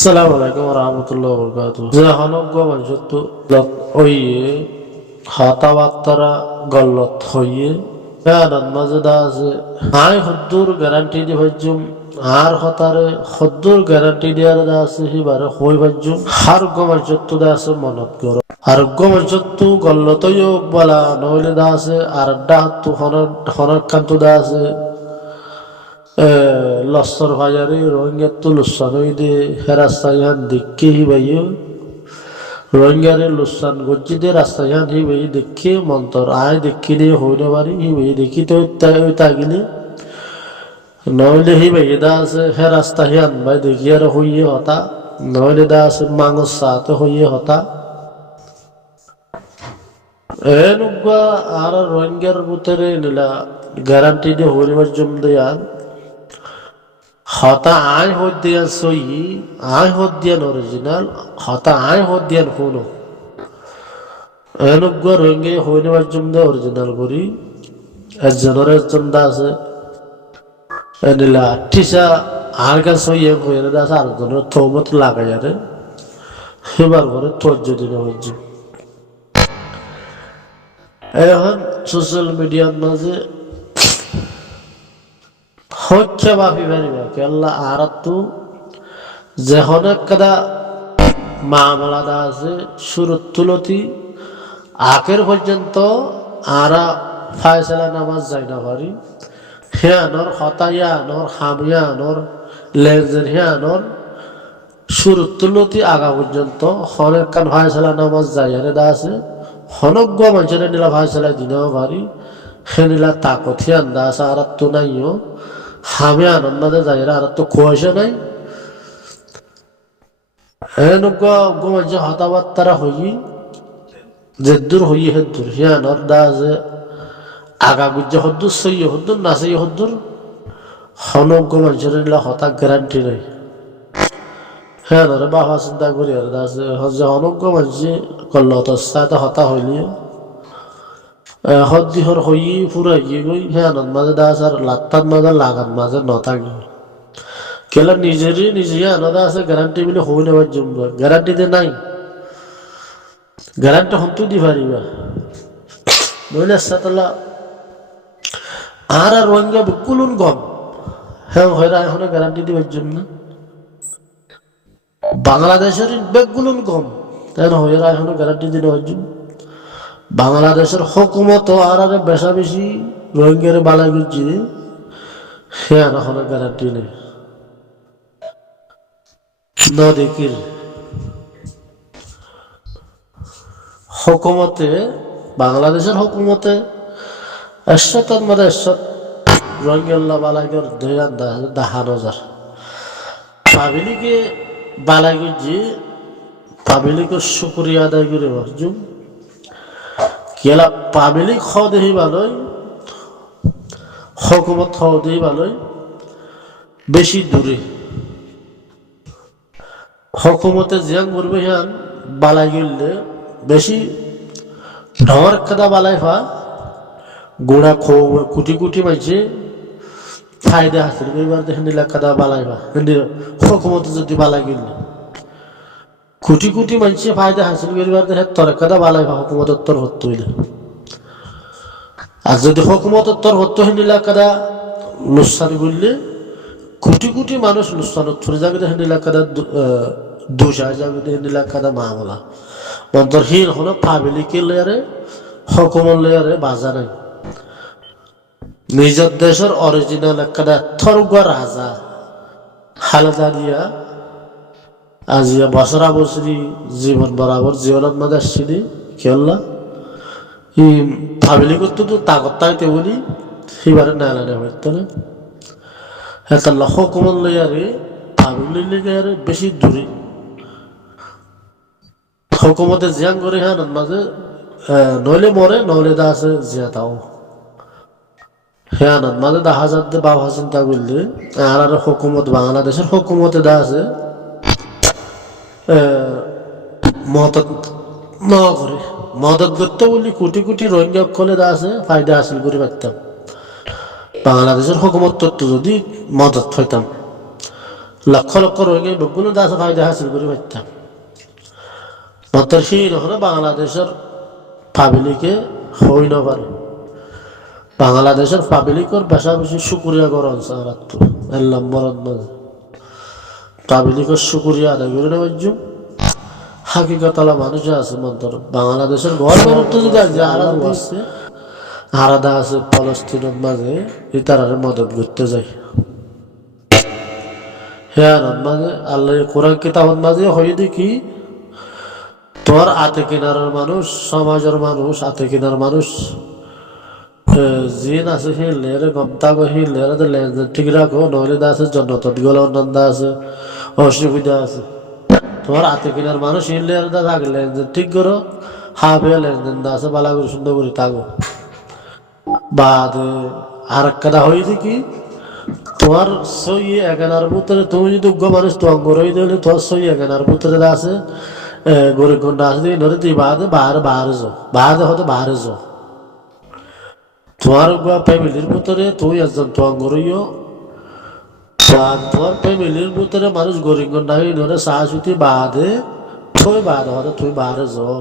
আসসালামু আলাইকুম ওয়া রাহমাতুল্লাহি ওয়া বারাকাতুহু। জাহানগ মানসত্ব ওইয়ে হাতাবাত্তারা গল্লত হইয়ে কানান মাজদা আছে আই হদ্দুর গ্যারান্টি দি ভাজ্জুম আর হতারে হদ্দুর গ্যারান্টি দিয়ার দা আছে হিবারে হই ভাজ্জুম হারগ মানসত্ব দা আছে মনত গর আরোগ্য মানসত্ব গল্লতইও বলা নইলে দা আছে আর ডাহাত্তু হনর কান্তু দা আছে লস্সর ভাজারে রোহিঙ্গার তো লুসান হইদে হেরাস্তাইহান দেখে হিবাইও রোহিঙ্গারে লুসান গজ্জিদে রাস্তাইহান হিবাই দেখে মন্তর আয় দেখিলে হইলে পারি হিবাই দেখি তো তাগিলে নইলে হিবাই দা আছে হেরাস্তাইহান ভাই দেখি আর হইয়ে হতা নইলে দা আছে মাংস সাথে হইয়ে হতা এনুগা আর রোহিঙ্গার ভিতরে নিলা গ্যারান্টি দিয়ে হইবার জম দেয়ান হতা আয় হদ্দিয়ান সই আয় হদ্দিয়ান অরিজিনাল হতা আয় হদ্দিয়ান হুনো এনুগ রোহিঙ্গা হইনেবার জন্য অরিজিনাল করি একজন দা আছে এনিলা টিসা আর কাছে সই হইনে দা আছে আরেকজনের থৌমত লাগাই আরে সেবার করে তোর যদি না হচ্ছে এখন সোশ্যাল মিডিয়ার মাঝে হচ্ছে বাফি পারিবা কেল্লা আর তো যখন একটা মামলাটা আছে শুরুর তুলতি আখের পর্যন্ত আরা ফায়সালা নামাজ যাই না পারি হিয়ানর হতাইয়ানর হামিয়ানর লেনজের হিয়ানর শুরুর তুলতি আগা পর্যন্ত হনের কান ফায়সালা নামাজ যাই আরে দা আছে হনজ্ঞ মানুষের নিলা ফায়সালা দিনেও পারি সে নিলা তাকথিয়ান দা আছে আর তো নাইও হামে আনন্দ যাইরা আর তো কুয়াশা নাই এনুগ্য হতাবার্তারা হই যে দূর হই হে দূর হিয়ানর দা যে আগা গুজ্জ হদ্দুর সই হদ্দুর নাচই হদ্দুর হনজ্ঞ মানুষের নিলা হতা গ্যারান্টি নাই হ্যাঁ নরে বাবা চিন্তা করি আর দা যে হনজ্ঞ মানুষ করল সাথে হতা হইলিও হদ্দিহর হই পুরা গিয়ে গই হ্যাঁ মাঝে দা আছে আর লাত্তার মাঝে লাগান মাঝে নথাকি কেলা নিজেরই নিজে আলাদা আছে গ্যারান্টি বলে হই নেবার জন্য গ্যারান্টিতে নাই গ্যারান্টি হন্তু দি পারিবা নইলে সাতলা আর রোহিঙ্গা বিকুলুন গম হ্যাঁ হয়রা এখন গ্যারান্টি দিবার জন্য বাংলাদেশের বেগুলুন গম তাই না হয়রা এখন গ্যারান্টি দিবার জন্য বাংলাদেশের হুকুমত আর বেশা বেশি রোহিঙ্গার বালাই গুজি সে এখন গ্যারান্টি নেই নদীকির হুকুমতে বাংলাদেশের হুকুমতে এরশাদের মধ্যে এরশাদ রোহিঙ্গা বালাইগর দেহান হাজার পাবলিকে বালাই গুজি পাবলিকের শুক্রিয়া আদায় করে অর্জুন কেলা পাবলিক খ দেহি ভালোই হকুমত খ দেহি ভালোই বেশি দূরে হকুমতে জিয়াং করবে হিয়ান বালাই গেলে বেশি ঢর কাদা বালাই ফা গোড়া খো কুটি কুটি মাইছে ফায়দা হাসিল করিবার দেখেন নিলা কাদা বালাই ফা হকুমতে যদি বালাই গেলে কোটি কোটি মানুষ ফায়দা হাসিল করিবার দেখে তরকাদা বালাই ফা হকুমতের তর হত্য হইলে আর যদি হকুমতের তর হত্য হইলা কাদা লুসানি বললে কোটি কোটি মানুষ লুসানত ছড়ে যাবে দেখে নিলা কাদা দোষা যাবে দেখে নিলা কাদা মামলা মন্তর হিল হলো পাবলিকে লেয়ারে হকুমত লেয়ারে বাজা নাই নিজের দেশের অরিজিনাল একটা থরগুয়া রাজা হালাদা দিয়া আজিয়া বছরা বছরি জীবন বরাবর জীবনত মাঝে আসছিলি খেললা ই ফামিলি করতো তো তাকত তাইতে বলি সিবারে নালানে হইতো না এটা হকুমত লইয়ারে ফামিলি লইয়ারে বেশি দূরে হকুমতে জিয়াং করে হ্যাঁ মাঝে নইলে মরে নইলে দা আছে জিয়া তাও হ্যাঁ মাঝে 10,000 দিয়ে বাবা চিন্তা করলে আর হকুমত বাংলাদেশের হকুমতে দা আছে মদত না করে মদত করতে বলি কোটি কোটি রোহিঙ্গা কলে দা আছে ফায়দা হাসিল করে পারতাম বাংলাদেশের হুকুমত তত্ত্ব যদি মদত হইতাম লক্ষ লক্ষ রোহিঙ্গা বেগুলো দাস ফায়দা হাসিল করে পারতাম মাত্র সেই নহলে বাংলাদেশের পাবলিকে হই না পারে বাংলাদেশের পাবলিকর বেশা বেশি শুকুরিয়া করা হচ্ছে আর তো আল্লাহ মরদ মাঝে পাবলিকর শুকুরিয়া আদায় করে নেওয়ার জন্য হাকিকতলা মানুষ আছে মন্তর বাংলাদেশের গভর্নমেন্ট যদি আলাদা আছে আলাদা আছে ফলস্তিনের মাঝে ইতারের মদত করতে যায় হ্যাঁ মাঝে আল্লাহ কোরআন কিতাবের মাঝে হয়ে দেখি তোর আতে কিনারের মানুষ সমাজের মানুষ আতে কিনার মানুষ জিন আছে সেই লেরে গমতা গো সেই লেরে লেনদেন ঠিক রাখো নইলে আছে জন্নতত গেলে অন্যান্য আছে অসুবিধা আছে তোমার হাতে কিনার মানুষ এই লেরে থাকে লেনদেন ঠিক করো হাফে লেনদেন আছে বালা করে সুন্দর করে থাকো বাদ আর একটা হয়েছে কি তোমার সই এগানার ভিতরে তুমি যদি উগ্র মানুষ তো অঙ্গ রয়ে দিলে তোমার সই এগানার ভিতরে আছে গরিব গন্ডা আছে নদী তুই বাদে বাহারে যাও বাদে হয়তো বাহারে যাও তোমার ফ্যামিলির ভিতরে তুমি একজন তো অঙ্গ রইও তোমার ফ্যামিলির ভিতরে মানুষ গরিব গন্ডা হয়ে ধরে সাহসুতি বাদে তুই বাদে হয়তো তুই বাহারে যাও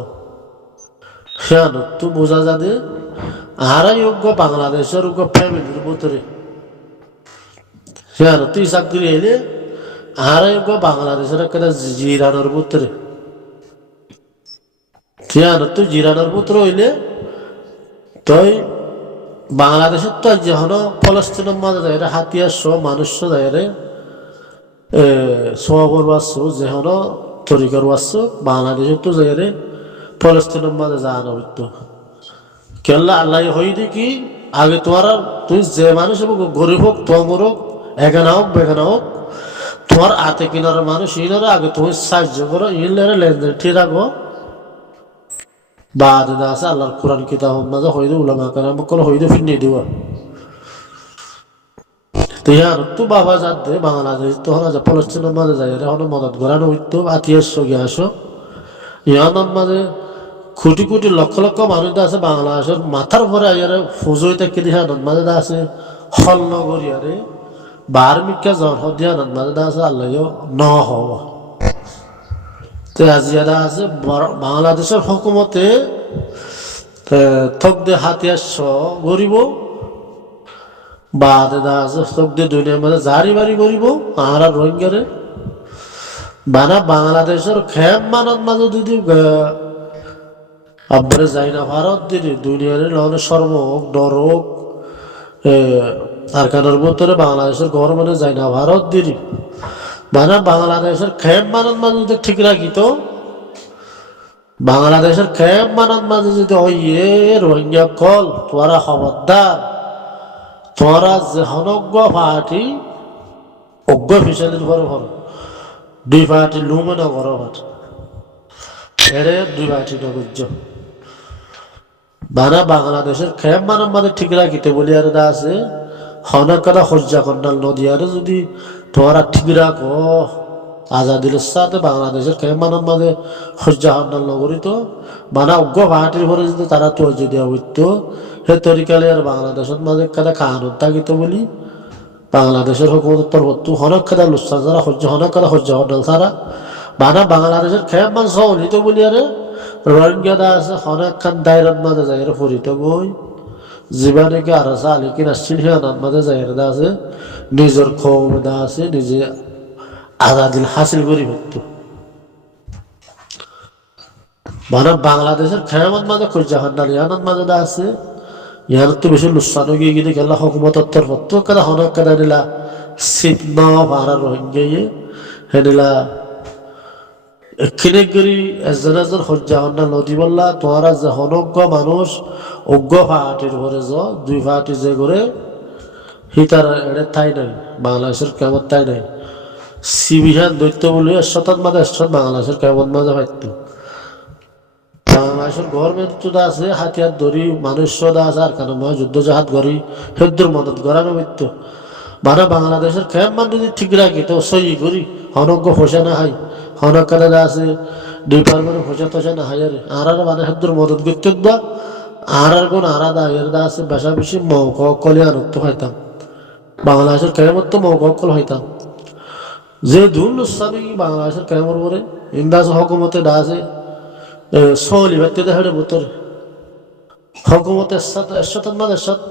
হ্যাঁ তুই বোঝা যাবে আরাই যোগ্য বাংলাদেশের ফ্যামিলির ভিতরে হ্যাঁ তুই চাকরি এলে আরাই যোগ্য বাংলাদেশের একটা জিরানোর ভিতরে হ্যাঁ তুই জিরানোর ভিতরে হইলে তুই বাংলাদেশের তো যেন ফলস্তিনের মাঝে যায় হাতিয়ার সহ মানুষ যায় সবর বাচ্চ যেন তরিকার বাচ্চ বাংলাদেশের তো যায় ফলস্তিনের মাঝে যাওয়ানো হইতো কেল্লা আল্লাহ হই দেখি আগে তোমার তুই যে মানুষ গরিব হোক তোমার হোক এখানে হোক বেখানা হোক তোমার আতে কিনার মানুষ ইনারা আগে তুমি সাহায্য করো ইনারা লেনদেন ঠিক রাখো বাদ আছে আল্লাহর কোরআন কিতাব মাঝে হইদে উলামা কালাম কল হইদে ফিরিয়ে দেওয়া তো ইয়ার তো বাবা যাতে বাংলাদেশ তো হলো যে ফলস্তিনের মাঝে যায় এখন মদত ঘোরানো হইতো আত্মীয় সঙ্গে আসো ইয়ানোর মাঝে কোটি কোটি লক্ষ লক্ষ মানুষ আছে বাংলাদেশের মাথার উপরে আয়ারে ফুজই থেকে দিহানোর মাঝে আছে হল নগরিয়ারে বার্মিকা জন দিহানোর মাঝে আছে আল্লাহ ন হওয়া আজিয়ারা আছে বাংলাদেশের হুকুমতে থক দে হাতিয়ার গরিব বা দাদা আছে থক দে দুনিয়ার মধ্যে জারি বাড়ি করিব আর রোহিঙ্গারে বানা বাংলাদেশের খেম মানত মাঝে যদি আব্বারে যাই না ভারত দিদি দুনিয়ার নহলে সর্ব হোক ডর হোক আরকানের ভিতরে বাংলাদেশের গভর্নমেন্টে যাই না ভারত দিদি মানে বাংলাদেশের খেম মানত মাঝে যদি ঠিক রাখি তো বাংলাদেশের খেম মানত মাঝে যদি ওইয়ে রোহিঙ্গা কল তোরা খবরদার তোরা যে হনজ্ঞ পার্টি অজ্ঞ ফিসালির ঘর ঘর দুই পার্টি লুমে না ঘর ভাট এড়ে দুই পার্টি না বুঝছ মানে বাংলাদেশের খেম মানত মাঝে ঠিক রাখিতে বলি আর আছে হনক কথা হজ্জা কন্যাল নদী আর যদি তোরা ঠিক রাখো আজাদির সাথে বাংলাদেশের কেমানের মাঝে হজ্জা হন্ডাল নগরী তো বানা অজ্ঞ ভাটির ঘরে যদি তারা তো যদি হইতো সে তরিকালে আর বাংলাদেশের মাঝে কাদা কানুন থাকিত বলি বাংলাদেশের হুকুমতর হতো হনক কাদা লুচ্ছা যারা হজ্জা হনক কাদা হজ্জা হন্ডাল সারা বানা বাংলাদেশের খেমান সহলিত বলি আরে রোহিঙ্গাদা আছে হনক খান দায়রার মাঝে যাই ফরিত বই জীবানীকে আর আছে আলিকিন আসছিল হিয়ানার মাঝে যাই আছে নিজের ক্ষমতা আছে নিজে আজাদিল হাসিল করি হতো মানে বাংলাদেশের খেয়ামত মাঝে খুঁজা হান্ডাল ইয়ানার মাঝে আছে ইয়ার তো বেশি লুসানো গিয়ে গিয়ে গেল হকুমতর তরফ তো কেদা হনক কেদা নিলা শীত ন ভাড়া রোহিঙ্গা হে নিলা এক্ষিনে করি এজন এজন হজ্জা হন্ডা নদী বললা তোমারা যে হনজ্ঞ মানুষ অজ্ঞ ফাটির ঘরে য দুই ফাটি যে করে হিতার এড়ে তাই নাই বাংলাদেশের কেমন তাই নাই সিবিহান দৈত্য বলে এরশতার মাঝে এরশত বাংলাদেশের কেমন মাঝে হয়তো বাংলাদেশের গভর্নমেন্ট তো আছে হাতিয়ার ধরি মানুষ আছে আর কেন যুদ্ধ জাহাজ গড়ি হেদ্র মদত গড়ানো মৃত্যু মানে বাংলাদেশের খেম মান যদি ঠিক রাখি তো সই করি হনজ্ঞ ফসে না হাই হনক কাদা আছে ডিপার্টমেন্টে ফসে টসে না হাই আর মানে হেদ্র মদত করতে দা আর কোন আলাদা এরদা আছে বেশা বেশি মৌক কলিয়ান তো হইতাম বাংলাদেশের কেমন তো মৌক হইতাম যে দুন লুসানি বাংলাদেশের কেমন করে ইন্দাজ হকুমতে ডাছে সলি ভাতে দেখাড়ে বুতর হকুমতের সাথে এরশাদ না এরশাদ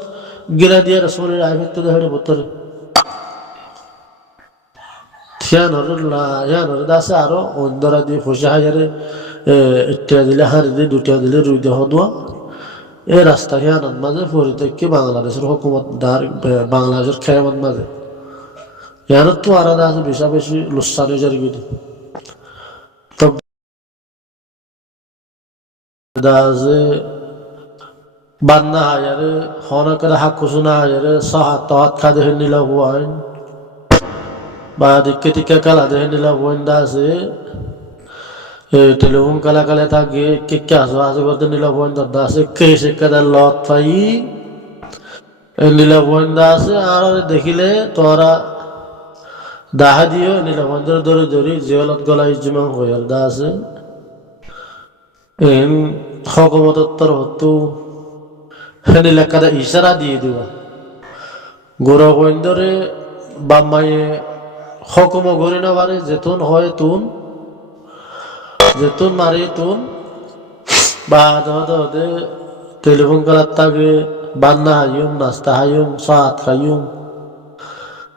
গিরা দিয়ে রসুলের আই ভাতে দেখাড়ে বুতর থিয়ানোর দাসে আরো অন্ধরা দিয়ে ফসে হাজারে একটা দিলে হারি দিয়ে দুটা দিলে রুই দেহ দোয়া এই রাস্তা খেয়ানত মাঝে পরিত্যাগকে বাংলাদেশের হুকুমত বাংলাদেশের খেয়ামত মাঝে ইয়ানত তো আলাদা আছে বেশা বেশি লুসানি জারগিরি তো আছে বান্না হাজারে হনকের হাকুসুনা হাজারে সাহাত তহাত খাদে নিলা হুয়াইন বা দিকে টিকা কালা দেহে নিলা হুয়াইন আছে টেলিফোন কালা কালে থাকে কে কে আসো করতে নিলা হুয়াইন দাদা আছে কে সে কাদা লত পাই নীলা হুয়াইন আছে আর দেখিলে তোরা দাহা দিও নীলা হুয়াইন ধরে ধরি জিয়ালত গলা ইজমা হয়ে দা আছে হকুমতের তরফতো নীলা কাদা ইশারা দিয়ে দিবা গোরা হুয়াইন ধরে বাম্মাইয়ে হকুম গড়ি না পারে যেতুন হয় তুন যেতুন মারি তুন বা হতে টেলিফোন করার তাকে বান্না হাইম নাস্তা হাইম সাত খাইম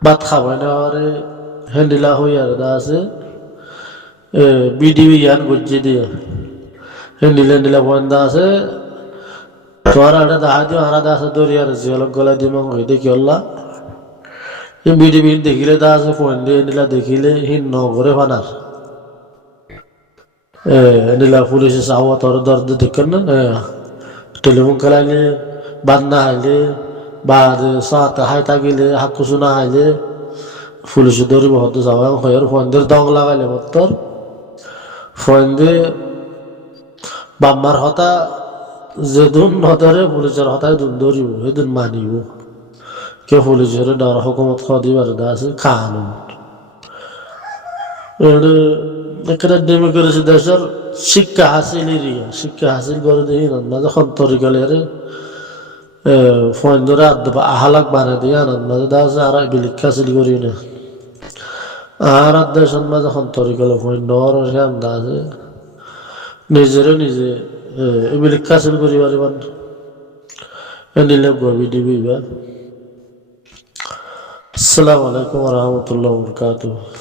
ভাত খাবাই না পারে হ্যান্ডিলা হই আর দা আছে বিডিবি ইয়ান গুজি দিয়ে হ্যান্ডিলা বন্ধা আছে তোর আড়ে দাহা দিও আড়া দা আছে দরিয়ার জিয়ালক গলা দিমাং হই দেখি আল্লাহ বিডিবি দেখিলে দা আছে ফোন দিয়ে নিলা দেখিলে হিন নগরে ফানার নিলা পুলিশে চাওয়া তোর দর্দ দেখেন না টেলিফোন খেলাইলে বান্না হাইলে বা সাত হাই থাকিলে হাকুসু না হাইলে পুলিশে ধরিব হতো যাওয়া হয়ের ফোন দিয়ে দং লাগাইলে মতর ফোন দিয়ে বাম্মার হতা যেদিন নধরে পুলিশের হতায় দুন ধরিব সেদিন মানিব কে পুলিশের ডর হুকুমত খাওয়া দিবার আছে কানুন এখানে নেমে করেছে দেশের শিক্ষা হাসিল করে দেখি না যখন তরিকালের ফোন ধরে আহালাক বানিয়ে দিয়ে আনন্দ মাঝে দেখা আছে আর বিলিক্ষা হাসিল করি না আর দেশের মাঝে যখন তরিকালে ফোন নর আন্দা আছে নিজে বিলিক্ষা হাসিল করি পারিবান নিলে গবি দিবি বা আসসালামু আলাইকুম ওয়া রাহমাতুল্লাহি ওয়া বারাকাতুহু